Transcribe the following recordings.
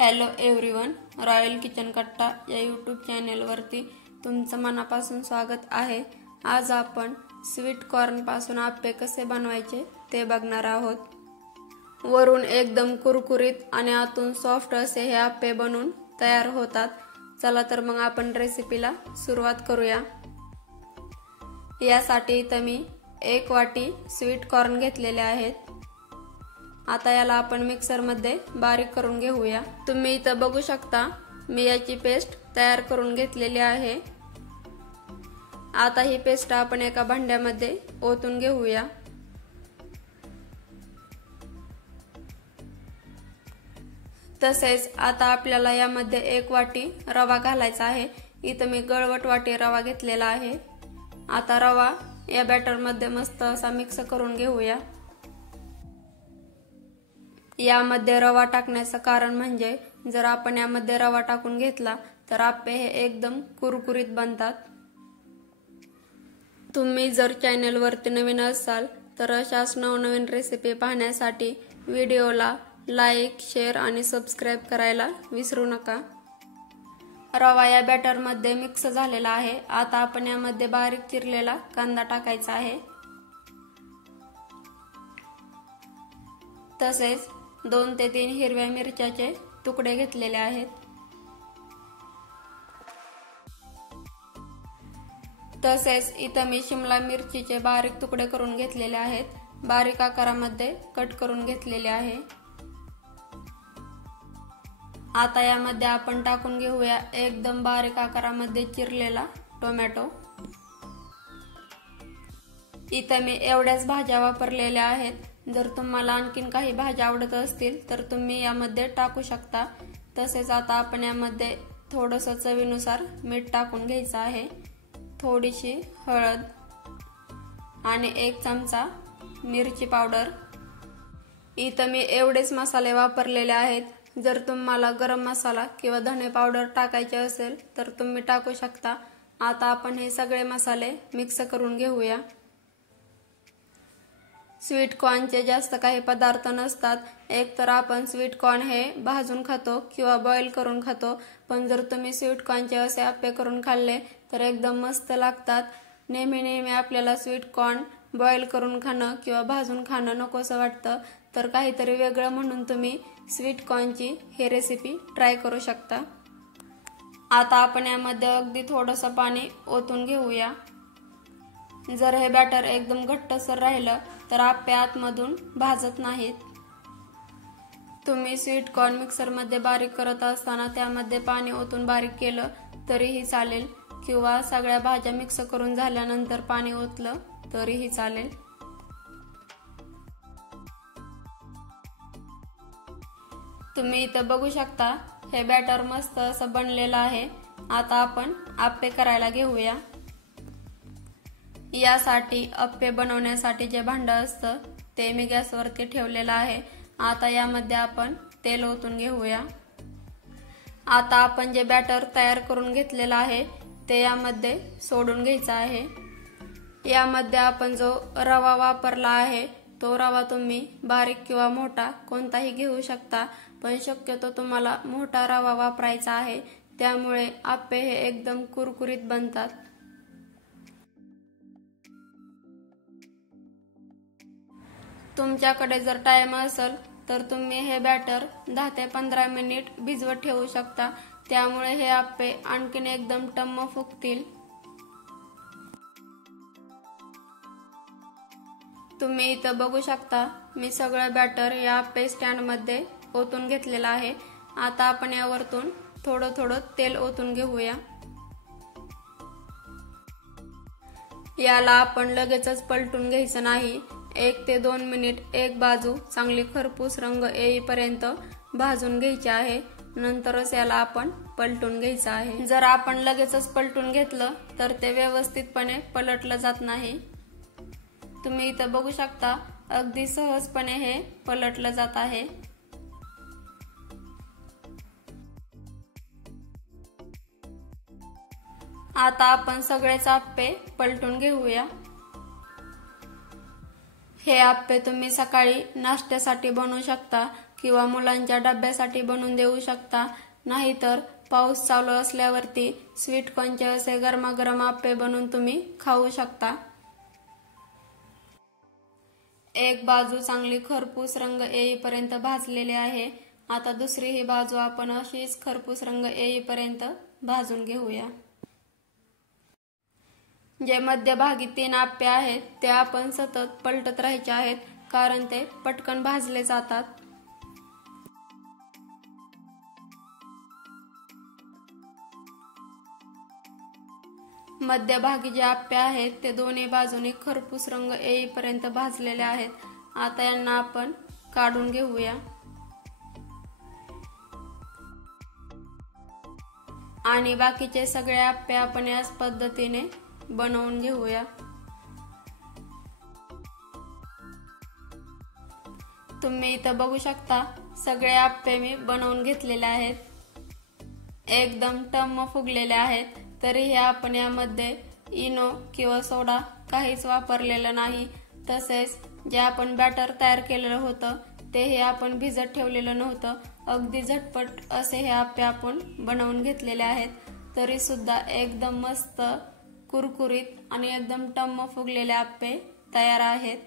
Hello everyone, royal kitchen कट्टा या YouTube चॅनेलवरती तुमचं मनापासून स्वागत आहे। आज आपण स्वीट कॉर्न पासून आप्पे कसे बनवायचे ते बघणार आहोत। वरून एकदम कुरकुरीत आणि आतून सॉफ्ट असे हे आप्पे बनून तयार होतात। चला तर मग आपण रेसिपीला सुरुवात करूया। यासाठी इथे मी 1 वाटी स्वीट कॉर्न घेतलेले आहेत। आता याला आपण मिक्सर मध्ये बारीक करून घेऊया। तुम्ही इथे बघू शकता मी याची पेस्ट तयार करून घेतलेली आहे। आता ही पेस्ट आपण एका भांड्यामध्ये ओतून घेऊया। तसेच आता आपल्याला यामध्ये 1 वाटी रवा घालायचा आहे। इथे मी गळवट वाटी रवा घेतलेला आहे। आता रवा या बॅटर मध्ये मस्त असा मिक्स करून घेऊया। यामध्ये रवा टाकण्याचं कारण म्हणजे जर आपण यामध्ये रवा टाकून घेतला तर आप्पे हे एकदम कुरकुरीत बनतात। तुम्ही जर चॅनलवरती नवीन असाल तर अशाच नवनवीन रेसिपी पाहण्यासाठी व्हिडिओला लाईक, शेअर आणि सबस्क्राइब करायला विसरू नका। रवा या बॅटर मध्ये मिक्स झालेला आहे। आता आपण यामध्ये बारीक चिरलेला कांदा टाकायचा आहे। तसेच 2 ते 3 हिरव्या मिरच्याचे तुकडे घेतलेले आहेत। तसेच इथे मी शिमला मिरचीचे बारीक तुकडे करून घेतलेले आहेत। बारीक आकारामध्ये कट करून घेतलेले आहे। आता यामध्ये आपण टाकून घेऊया एकदम बारीक आकारामध्ये चिरलेला टोमॅटो। इथे मी एवढ्याच भाज्या वापरलेल्या आहेत। जर तुम्हाला आणखीन काही भाज्या आवडत असतील तर तुम्ही यामध्ये टाकू शकता। तसेच आता आपण यामध्ये थोडंसं चवीनुसार मीठ टाकून घ्यायचं आहे, थोडीशी हळद आणि 1 चमचा मिरची पावडर। इथं मी एवढेच मसाले वापरलेले आहेत। जर तुम्हाला गरम मसाला किंवा धने पावडर टाकायचे असेल तर तुम्ही टाकू शकता। आता आपण हे सगळे मसाले मिक्स करून घेऊया। स्वीट कॉर्नचे जास्त काही पदार्थ नसतात। एक तर आपण स्वीट कॉर्न हे भाजून खातो किंवा बॉईल करून खातो, पण जर तुम्ही स्वीट कॉर्नचे असे आप्पे करून खाल्ले तर एकदम मस्त लागतात। नेहमी आपल्याला स्वीट कॉर्न बॉईल करून खाणं किंवा भाजून खाणं नकोसं वाटतं, तर काहीतरी वेगळं म्हणून तुम्ही स्वीट कॉर्नची हे रेसिपी ट्राय करू शकता। आता आपण यामध्ये अगदी थोडंसं पाणी ओतून घेऊया। जर हे बॅटर एकदम घट्टसर राहिलं तर आप्पे आतमधून भाजत नाहीत। तुम्ही स्वीट कॉर्न मिक्सर मध्ये बारीक करत असताना त्यामध्ये पाणी ओतून बारीक केलं तरीही चालेल, किंवा सगळ्या भाज्या मिक्स करून झाल्यानंतर पाणी ओतलं तरीही चालेल। तुम्ही इथं बघू शकता हे बॅटर मस्त असं बनलेलं आहे। आता आपण आप्पे करायला घेऊया। यासाठी आप्पे बनवण्यासाठी जे भांड असतं ते मी गॅसवरती ठेवलेलं आहे। आता यामध्ये आपण तेल ओतून घेऊया। आता आपण जे बॅटर तयार करून घेतलेलं आहे ते यामध्ये सोडून घ्यायचं आहे। यामध्ये आपण जो रवा वापरला आहे तो रवा तुम्ही बारीक किंवा मोठा कोणताही घेऊ शकता, पण शक्यतो तुम्हाला मोठा रवा वापरायचा आहे, त्यामुळे आप्पे हे एकदम कुरकुरीत बनतात। तुमच्याकडे जर टाइम असेल तर तुम्ही हे बॅटर 10 ते 15 मिनिट भिजवत ठेवू शकता, त्यामुळे हे आप्पे आणखीन एकदम टम्म फुगतील। तुम्ही इथं बघू शकता मी सगळं बॅटर या आप्पे स्टँड मध्ये ओतून घेतलेलं आहे। आता आपण यावरतून थोडं थोडं तेल ओतून घेऊया। याला आपण लगेचच पलटून घ्यायचं नाही। 1 ते 2 मिनिट एक बाजू चांगली खरपूस रंग येईपर्यंत भाजून घ्यायची आहे, नंतरच याला आपण पलटून घ्यायचं आहे। जर आपण लगेचच पलटून घेतलं तर ते व्यवस्थितपणे पलटलं जात नाही। तुम्ही इथं बघू शकता अगदी सहजपणे हे पलटलं जात आहे। आता आपण सगळेच आप्पे पलटून घेऊया। हे आप्पे तुम्ही सकाळी नाश्त्यासाठी बनवू शकता किंवा मुलांच्या डब्यासाठी बनवून देऊ शकता. नाहीतर पाऊस चालू असल्यावरती स्वीट कॉर्नचे असे गरमागरम आप्पे बनवून तुम्ही खाऊ शकता. एक बाजू चांगली खरपूस रंग येईपर्यंत भाजलेली आहे. आता दुसरी ही बाजू आपण अशीच खरपूस रंग येईपर्यंत भाजून घेऊया. जे मध्यभागी 3 आप्पे आहेत ते आपण सतत पलटत राहायचे आहेत, कारण ते पटकन भाजले जातात. मध्यभागी जे आप्पे आहेत ते दोन्ही बाजूने खरपूस रंग येईपर्यंत भाजलेले आहेत. आता यांना आपण काढून घेऊया आणि बाकीचे सगळे आप्पे आपण याच पद्धतीने बनवून घेऊया. तुम्ही इथं बघू शकता सगळे आप्पे मी बनवून घेतलेले आहेत. एकदम टम्म फुगलेले आहेत. तरीही आपण यामध्ये इनो किंवा सोडा काहीच वापरलेलं नाही. तसेच जे आपण बॅटर तयार केलेलं होतं तेही आपण भिजत ठेवलेलं नव्हतं. अगदी झटपट असे हे आप्पे आपण बनवून घेतलेले आहेत. तरी सुद्धा एकदम मस्त कुरकुरीत आणि एकदम टम्म फुगलेले आप्पे तयार आहेत.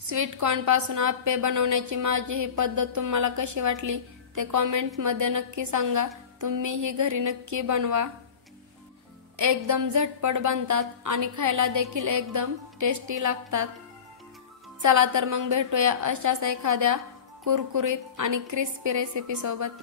स्वीट कॉर्न पासून आप्पे बनवण्याची माझी ही पद्धत तुम्हाला कशी वाटली ते कॉमेंट मध्ये नक्की सांगा. तुम्ही ही घरी नक्की बनवा. एकदम झटपट बनतात आणि खायला देखील एकदम टेस्टी लागतात. चला तर मग भेटूया अशाच एखाद्या कुरकुरीत आणि क्रिस्पी रेसिपी सोबत.